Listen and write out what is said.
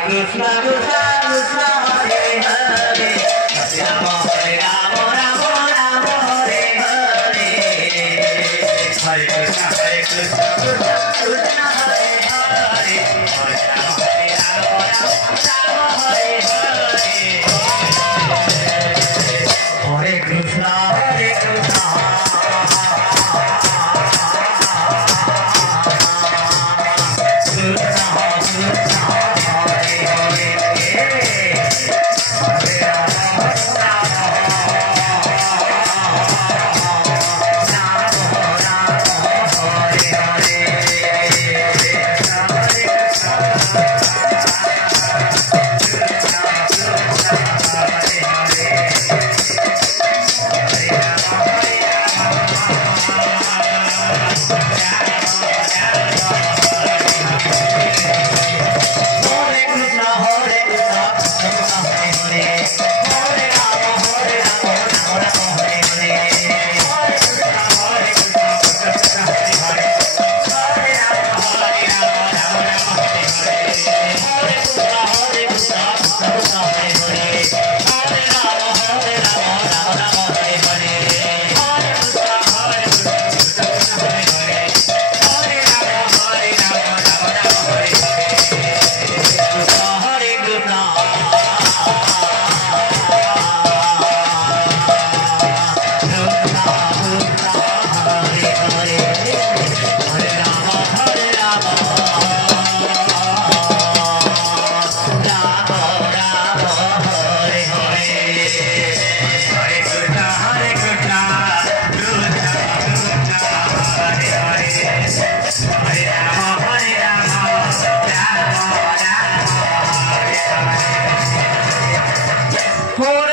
Krishna Krishna Krishna Hare Hare Hare Rama Rama Rama Hare Hare Hare Krishna Krishna Krishna Hare Hare Hare Rama Rama Hare Hare Hare Krishna Hare Krishna Por